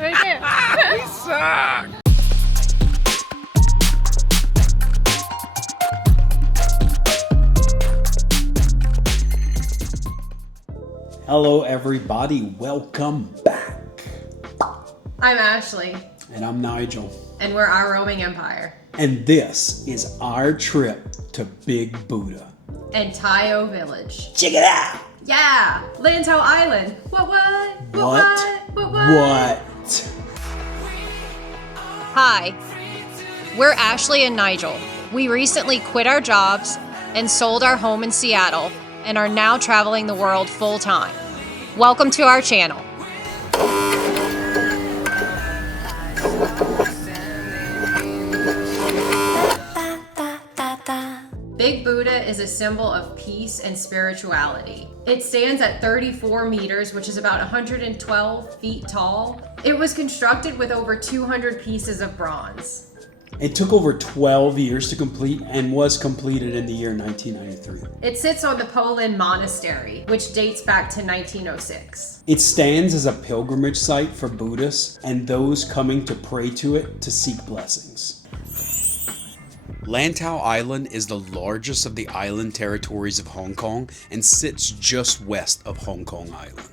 Right there. We suck! Hello everybody, welcome back. I'm Ashley. And I'm Nigel. And we're our roaming empire. And this is our trip to Big Buddha. And Tai O Village. Check it out! Yeah! Lantau Island. What? Hi, we're Ashley and Nigel. We recently quit our jobs and sold our home in Seattle and are now traveling the world full time. Welcome to our channel. Big Buddha is a symbol of peace and spirituality. It stands at 34 meters, which is about 112 feet tall. It was constructed with over 200 pieces of bronze. It took over 12 years to complete and was completed in the year 1993. It sits on the Po Lin Monastery, which dates back to 1906. It stands as a pilgrimage site for Buddhists and those coming to pray to it to seek blessings. Lantau Island is the largest of the island territories of Hong Kong and sits just west of Hong Kong Island.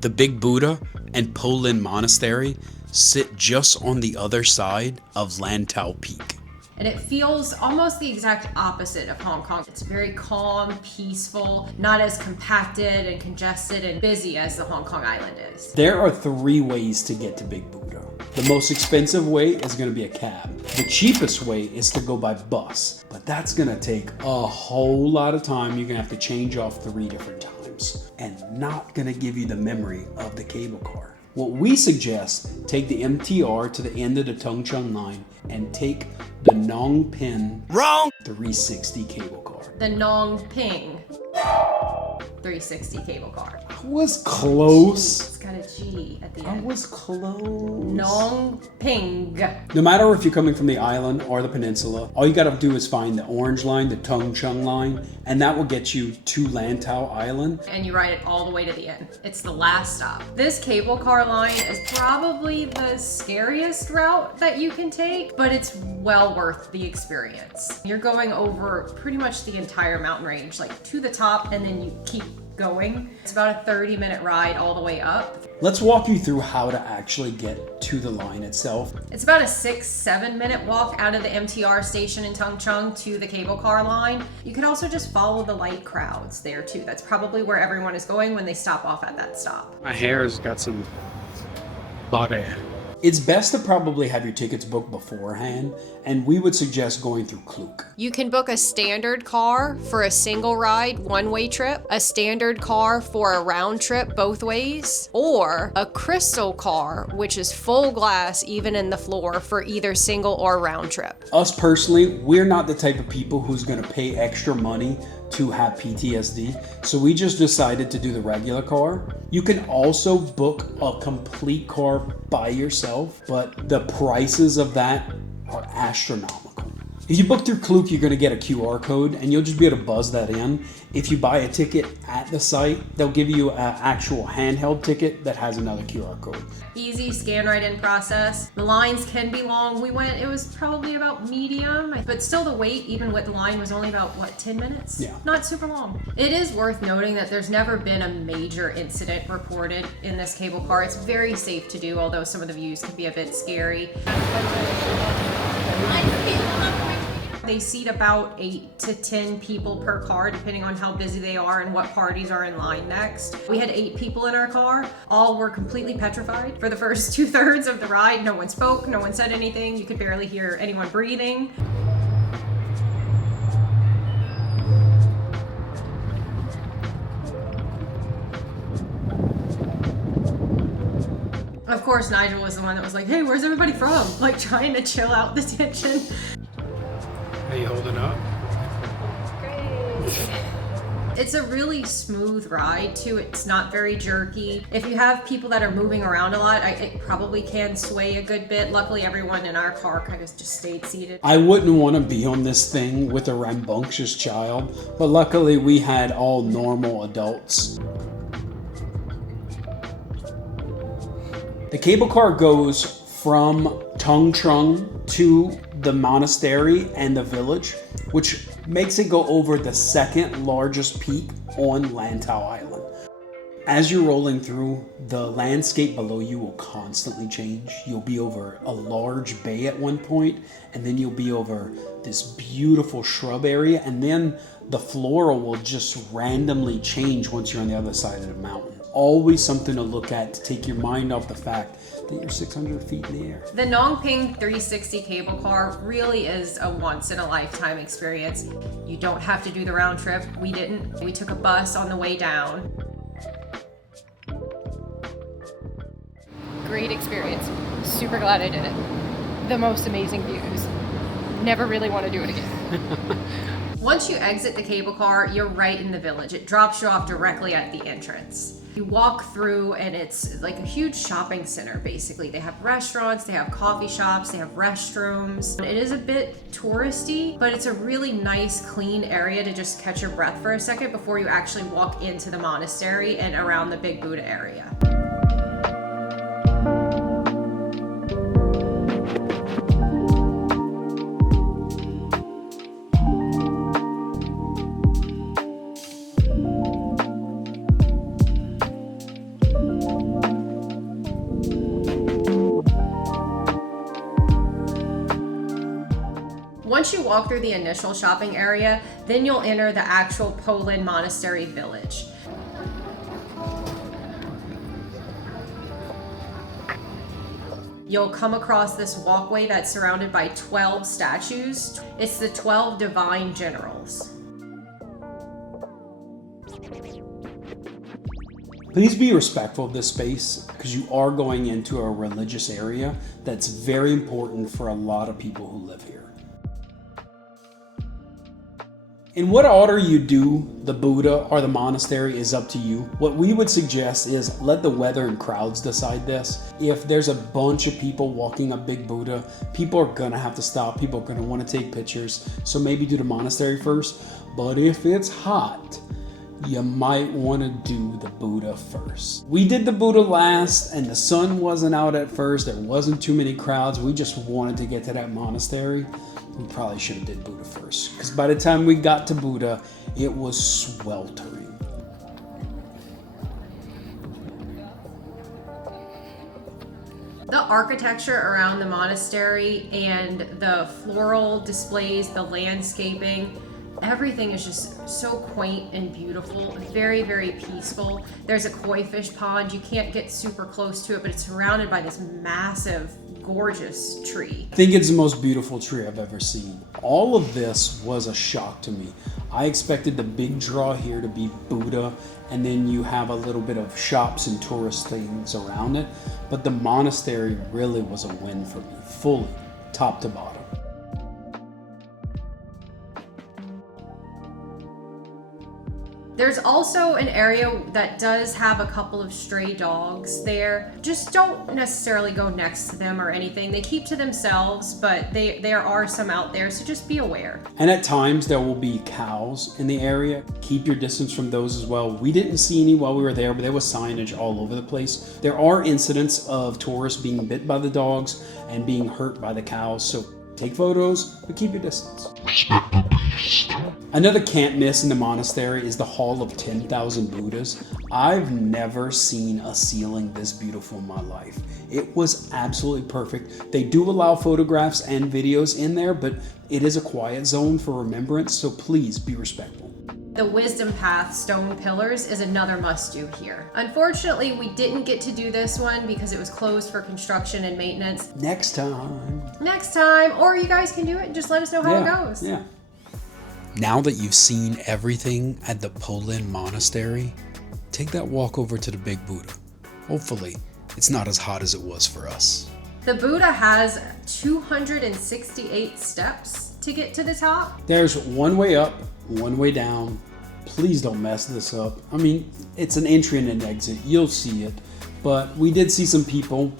The Big Buddha and Po Lin Monastery sit just on the other side of Lantau Peak. And it feels almost the exact opposite of Hong Kong. It's very calm, peaceful, not as compacted and congested and busy as the Hong Kong Island is. There are 3 ways to get to Big Buddha. The most expensive way is going to be a cab. The cheapest way is to go by bus, but that's going to take a whole lot of time. You're going to have to change off 3 different times and not going to give you the memory of the cable car. What we suggest, take the MTR to the end of the Tung Chung line and take the Ngong Ping 360 cable car. The Ngong Ping 360 cable car. I was close. It's got a G at the I end. was close. Ngong Ping. No matter if you're coming from the island or the peninsula, all you gotta do is find the orange line, the Tung Chung line, and that will get you to Lantau Island. And you ride it all the way to the end. It's the last stop. This cable car line is probably the scariest route that you can take, but it's well worth the experience. You're going over pretty much the entire mountain range, like to the top, and then you keep going. It's about a 30-minute ride all the way up. Let's walk you through how to actually get to the line itself. It's about a 6-7 minute walk out of the MTR station in Tung Chung to the cable car line. You could also just follow the light crowds there too. That's probably where everyone is going when they stop off at that stop. My hair's got some body. It's best to probably have your tickets booked beforehand, and we would suggest going through Klook. You can book a standard car for a single ride, one-way trip, a standard car for a round trip both ways, or a crystal car, which is full glass even in the floor for either single or round trip. Us personally, we're not the type of people who's gonna pay extra money to have PTSD, so we just decided to do the regular car. You can also book a complete car by yourself, but the prices of that are astronomical. If you book through Klook, you're gonna get a QR code and you'll just be able to buzz that in. If you buy a ticket at the site, they'll give you an actual handheld ticket that has another QR code. Easy scan right in process. The lines can be long. We went, it was probably about medium, but still the wait, even with the line, was only about, what, 10 minutes? Yeah. Not super long. It is worth noting that there's never been a major incident reported in this cable car. It's very safe to do, although some of the views can be a bit scary. They seat about 8 to 10 people per car, depending on how busy they are and what parties are in line next. We had 8 people in our car. All were completely petrified. For the first 2/3 of the ride, no one spoke, no one said anything. You could barely hear anyone breathing. Of course, Nigel was the one that was like, hey, where's everybody from? Like, trying to chill out the tension. Are you holding up? It's a really smooth ride too. It's not very jerky. If you have people that are moving around a lot, it probably can sway a good bit. Luckily, everyone in our car kind of just stayed seated. I wouldn't want to be on this thing with a rambunctious child, but luckily we had all normal adults. The cable car goes from Tung Trung to the monastery and the village, which makes it go over the second largest peak on Lantau Island. As you're rolling through, the landscape below you will constantly change. You'll be over a large bay at one point, and then you'll be over this beautiful shrub area, and then the flora will just randomly change once you're on the other side of the mountain. Always something to look at to take your mind off the fact that you're 600 feet in the air. The Ngong Ping 360 cable car really is a once-in-a-lifetime experience. You don't have to do the round trip. We didn't. We took a bus on the way down. Great experience. Super glad I did it. The most amazing views. Never really want to do it again. Once you exit the cable car, you're right in the village. It drops you off directly at the entrance. You walk through and it's like a huge shopping center, basically. They have restaurants, they have coffee shops, they have restrooms. It is a bit touristy, but it's a really nice, clean area to just catch your breath for a second before you actually walk into the monastery and around the Big Buddha area. Once you walk through the initial shopping area, then you'll enter the actual Po Lin Monastery village. You'll come across this walkway that's surrounded by 12 statues. It's the 12 divine generals. Please be respectful of this space because you are going into a religious area that's very important for a lot of people who live here. In what order you do the Buddha or the monastery is up to you. What we would suggest is let the weather and crowds decide this. If there's a bunch of people walking up Big Buddha, people are gonna have to stop. People are gonna want to take pictures. So maybe do the monastery first. But if it's hot, you might want to do the Buddha first. We did the Buddha last and the sun wasn't out at first. There wasn't too many crowds. We just wanted to get to that monastery. We probably should have did Buddha first because by the time we got to Buddha, it was sweltering. The architecture around the monastery and the floral displays, the landscaping, everything is just so quaint and beautiful, very, very peaceful. There's a koi fish pond. You can't get super close to it, but it's surrounded by this massive, gorgeous tree. I think it's the most beautiful tree I've ever seen. All of this was a shock to me. I expected the big draw here to be Buddha, and then you have a little bit of shops and tourist things around it, but the monastery really was a win for me, fully, top to bottom. There's also an area that does have a couple of stray dogs there. Just don't necessarily go next to them or anything. They keep to themselves, but there are some out there, so just be aware. And at times there will be cows in the area. Keep your distance from those as well. We didn't see any while we were there, but there was signage all over the place. There are incidents of tourists being bit by the dogs and being hurt by the cows, so take photos, but keep your distance. Another can't miss in the monastery is the Hall of 10,000 Buddhas. I've never seen a ceiling this beautiful in my life. It was absolutely perfect. They do allow photographs and videos in there, but it is a quiet zone for remembrance, so please be respectful. The Wisdom Path stone pillars is another must-do here. Unfortunately, we didn't get to do this one because it was closed for construction and maintenance. Next time. Next time, or you guys can do it and just let us know how it goes. Yeah. Now that you've seen everything at the Po Lin Monastery, take that walk over to the Big Buddha. Hopefully, it's not as hot as it was for us. The Buddha has 268 steps to get to the top. There's one way up, one way down. Please don't mess this up. I mean, it's an entry and an exit. You'll see it. But we did see some people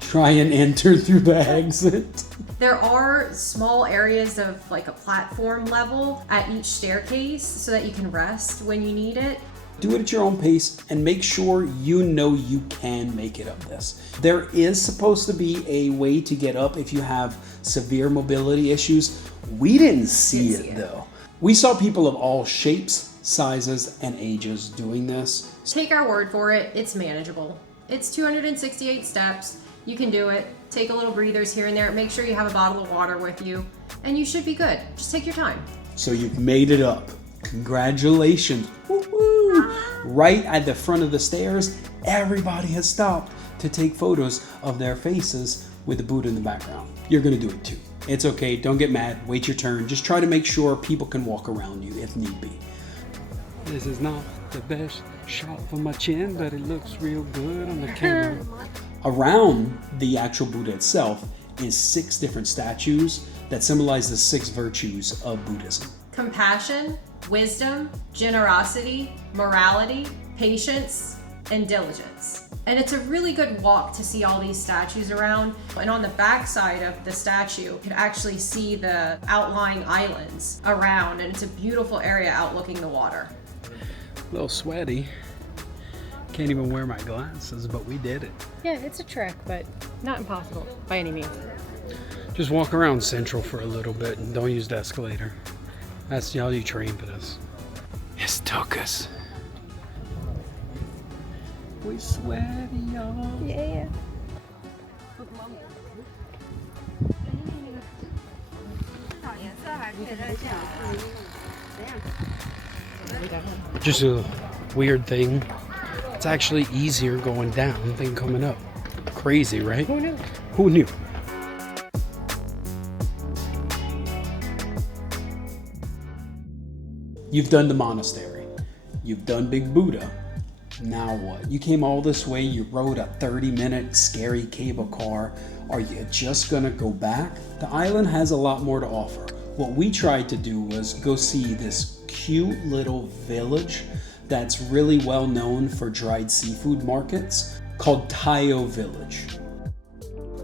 try and enter through the exit. There are small areas of like a platform level at each staircase so that you can rest when you need it. Do it at your own pace and make sure you know you can make it up this. There is supposed to be a way to get up if you have severe mobility issues. We didn't see it though. We saw people of all shapes, sizes, and ages doing this. Take our word for it, it's manageable. It's 268 steps. You can do it. Take a little breathers here and there. Make sure you have a bottle of water with you, and you should be good. Just take your time. So you've made it up. Congratulations. Woo-hoo. Right at the front of the stairs, everybody has stopped to take photos of their faces with the Buddha in the background. You're gonna do it too. It's okay, don't get mad, wait your turn. Just try to make sure people can walk around you if need be. This is not the best shot for my chin, but it looks real good on the camera. Around the actual Buddha itself is 6 different statues that symbolize the 6 virtues of Buddhism. Compassion, wisdom, generosity, morality, patience, and diligence. And it's a really good walk to see all these statues around. And on the back side of the statue, you can actually see the outlying islands around, and it's a beautiful area outlooking the water. A little sweaty. Can't even wear my glasses, but we did it. Yeah, it's a trek, but not impossible by any means. Just walk around Central for a little bit and don't use the escalator. That's how you train for this. It's took us. We sweaty, y'all. Yeah. Just a weird thing. It's actually easier going down than coming up. Crazy, right? Who knew? Who knew? You've done the monastery. You've done Big Buddha. Now what? You came all this way, you rode a 30-minute scary cable car. Are you just gonna go back? The island has a lot more to offer. What we tried to do was go see this cute little village that's really well known for dried seafood markets called Tai O Village.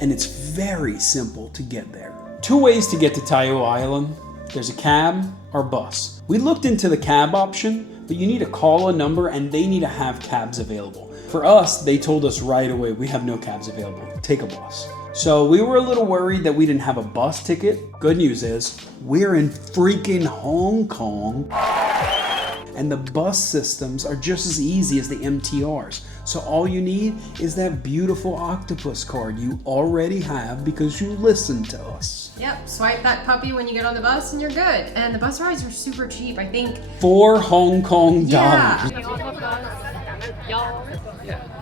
And it's very simple to get there. 2 ways to get to Tai O Island. There's a cab or bus. We looked into the cab option, but you need to call a number and they need to have cabs available. For us, they told us right away, we have no cabs available. Take a bus. So we were a little worried that we didn't have a bus ticket. Good news is, we're in freaking Hong Kong. And the bus systems are just as easy as the MTRs. So all you need is that beautiful octopus card you already have because you listened to us. Yep, swipe that puppy when you get on the bus and you're good. And the bus rides are super cheap, I think. 4 Hong Kong dollars.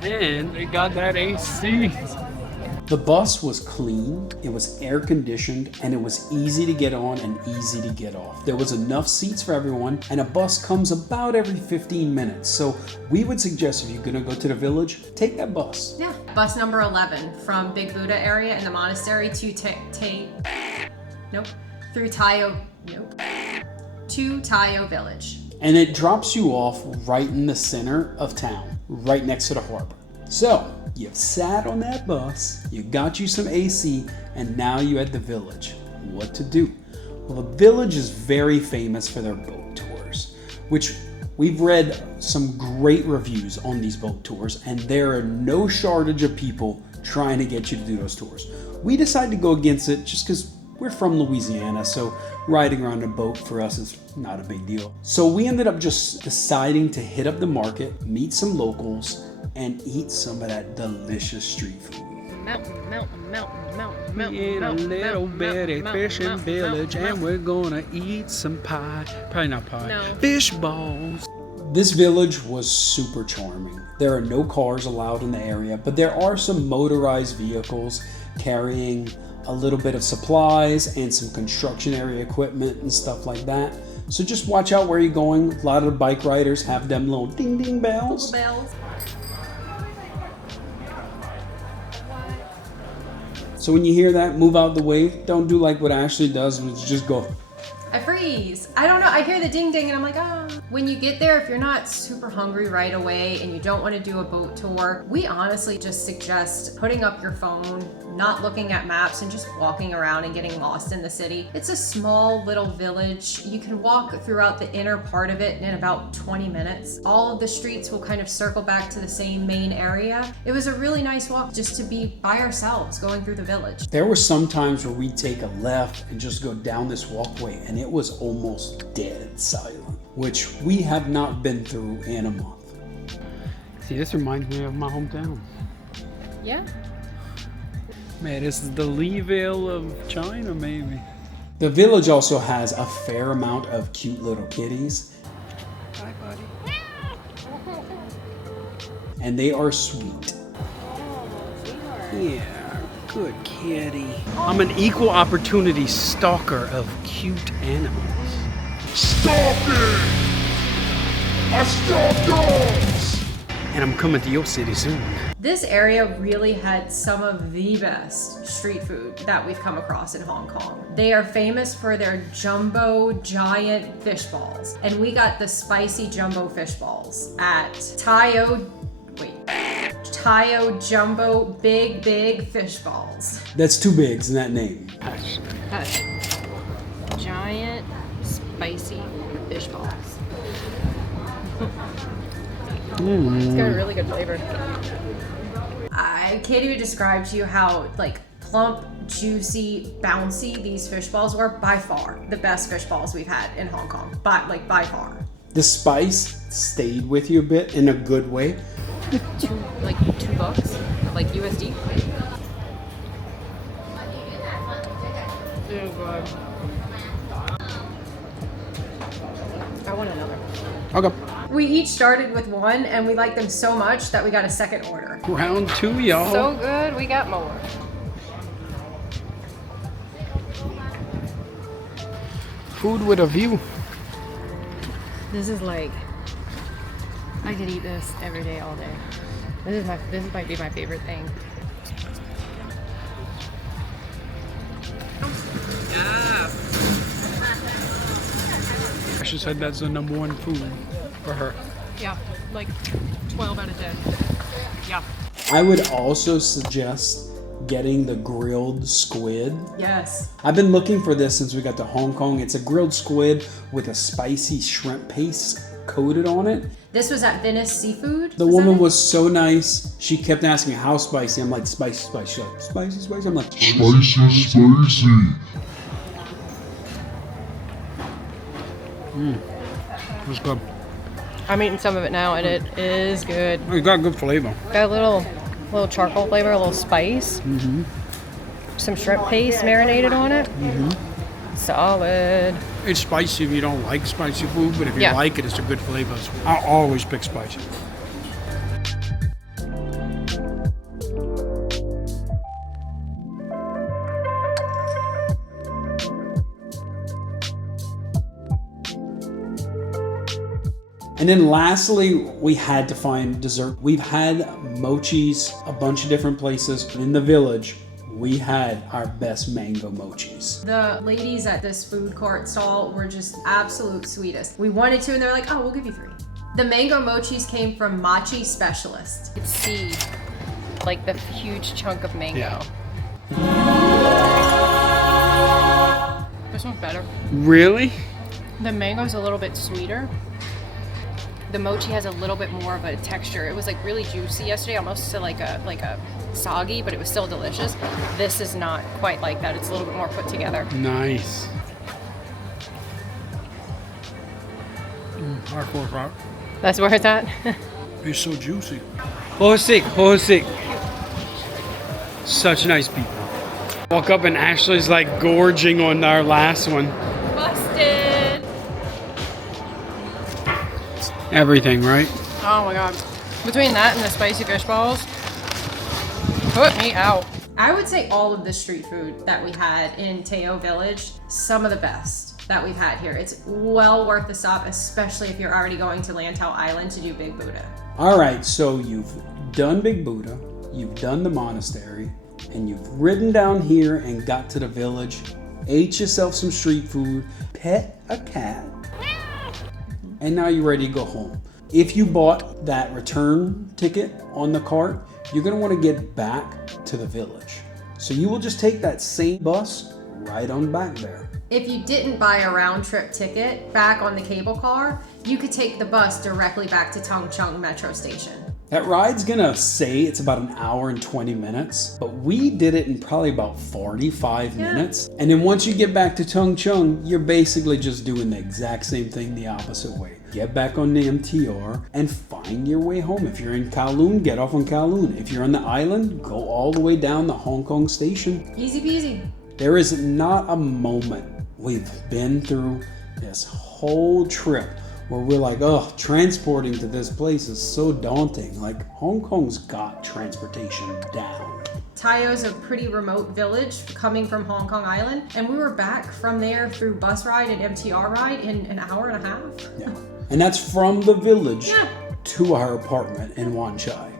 And they got that AC. The bus was clean, it was air conditioned, and it was easy to get on and easy to get off. There was enough seats for everyone, and a bus comes about every 15 minutes. So we would suggest if you're gonna go to the village, take that bus. Yeah, bus number 11 from Big Buddha area in the monastery to to Tai O Village. And it drops you off right in the center of town, right next to the harbor. So you've sat on that bus, you got you some AC, and now you're at the village. What to do? Well, the village is very famous for their boat tours, which we've read some great reviews on these boat tours, and there are no shortage of people trying to get you to do those tours. We decided to go against it just because we're from Louisiana, so riding around a boat for us is not a big deal. So we ended up just deciding to hit up the market, meet some locals, and eat some of that delicious street food. We in a little bitty fishing village, and we're gonna eat some pie. Probably not pie. No. Fish balls. This village was super charming. There are no cars allowed in the area, but there are some motorized vehicles carrying a little bit of supplies and some construction area equipment and stuff like that. So just watch out where you're going. A lot of the bike riders have them little ding ding bells. Bells. So when you hear that, move out the way. Don't do like what Ashley does, which is just go. I freeze. I don't know. I hear the ding ding and I'm like, ah. When you get there, if you're not super hungry right away and you don't want to do a boat tour, we honestly just suggest putting up your phone, not looking at maps, and just walking around and getting lost in the city. It's a small little village. You can walk throughout the inner part of it in about 20 minutes. All of the streets will kind of circle back to the same main area. It was a really nice walk just to be by ourselves going through the village. There were some times where we'd take a left and just go down this walkway, and it was almost dead silent, which we have not been through in a month. See, this reminds me of my hometown. Yeah. Man, this is the Leeville of China, maybe. The village also has a fair amount of cute little kitties, Hi, buddy. and they are sweet. Yeah, good kitty. I'm an equal opportunity stalker of cute animals. Stalking! I stalk dogs! And I'm coming to your city soon. This area really had some of the best street food that we've come across in Hong Kong. They are famous for their jumbo giant fish balls. And we got the spicy jumbo fish balls at Tai O Jumbo Big Fish Balls. That's two bigs in that name. Hush. Giant spicy fish balls. It's got a really good flavor. I can't even describe to you how like plump, juicy, bouncy these fish balls were. By far the best fish balls we've had in Hong Kong. By far. The spice stayed with you a bit in a good way. $2, like USD. Oh god. I want another. Okay. We each started with one and we liked them so much that we got a second order. Round 2, y'all. So good, we got more. Food with a view. This is like, I could eat this every day, all day. This might be my favorite thing. Ashley said that's the #1 food for her. Yeah, like 12 out of 10. Yeah. I would also suggest getting the grilled squid. Yes. I've been looking for this since we got to Hong Kong. It's a grilled squid with a spicy shrimp paste coated on it. This was at Venice Seafood. The woman was so nice. She kept asking how spicy. I'm like, spicy, spicy. She's like, spicy, spicy. I'm like, Spicy. It's good. I'm eating some of it now, and it is good. It got good flavor. Got a little charcoal flavor, a little spice. Mm-hmm. Some shrimp paste marinated on it. Mm-hmm. Solid. It's spicy if you don't like spicy food, but if you Yeah. like it, it's a good flavor. I always pick spicy. and then lastly, we had to find dessert. We've had mochis a bunch of different places in the village. we had our best mango mochis. The ladies at this food court stall were just absolute sweetest. We wanted to, and they're like, oh, we'll give you 3. The mango mochis came from Mochi Specialist. You could see like the huge chunk of mango. Yeah. This one's better. Really? The mango's a little bit sweeter. The mochi has a little bit more of a texture. It was like really juicy yesterday, almost to like a soggy, but it was still delicious. This is not quite like that. It's a little bit more put together. Nice. That's where it's at. It's so juicy. Hohosik. Such nice people. Walk up and Ashley's like gorging on our last one. Busted. Everything, right? Oh my god. Between that and the spicy fish balls, put me out. I would say all of the street food that we had in Tai O Village, some of the best that we've had here. It's well worth the stop, especially if you're already going to Lantau Island to do Big Buddha. All right, so you've done Big Buddha, you've done the monastery, and you've ridden down here and got to the village, ate yourself some street food, pet a cat, and now you're ready to go home. If you bought that return ticket on the cart, you're gonna wanna get back to the village. So you will just take that same bus right on back there. If you didn't buy a round trip ticket back on the cable car, you could take the bus directly back to Tongcheng Metro Station. That ride's gonna say it's about 1 hour and 20 minutes, but we did it in probably about 45 minutes. And then once you get back to Tongcheng, you're basically just doing the exact same thing the opposite way. Get back on the MTR and find your way home. If you're in Kowloon, get off on Kowloon. If you're on the island, go all the way down to Hong Kong Station. Easy peasy. There is not a moment we've been through this whole trip where we're like, oh, transporting to this place is so daunting. Like, Hong Kong's got transportation down. Tai O's a pretty remote village coming from Hong Kong Island, and we were back from there through bus ride and MTR ride in 1.5 hours. Yeah. And that's from the village Yeah. to our apartment in Wan Chai.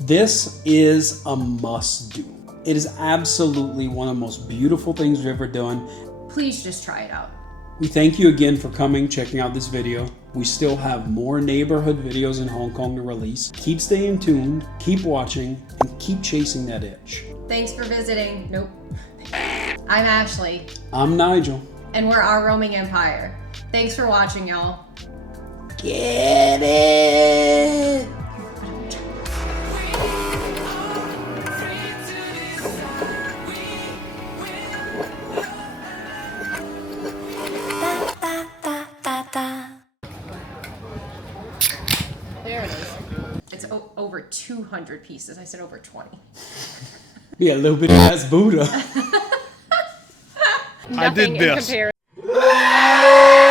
This is a must do. It is absolutely one of the most beautiful things we've ever done. Please just try it out. We thank you again for coming, checking out this video. We still have more neighborhood videos in Hong Kong to release. Keep staying tuned, keep watching, and keep chasing that itch. Thanks for visiting. Nope. I'm Ashley, I'm Nigel. and we're Our Roaming Empire. Thanks for watching, y'all. Get it! There it is. It's over 200 pieces. I said over 20. Yeah, a little bit of that's Buddha. I did Nothing in this. comparison.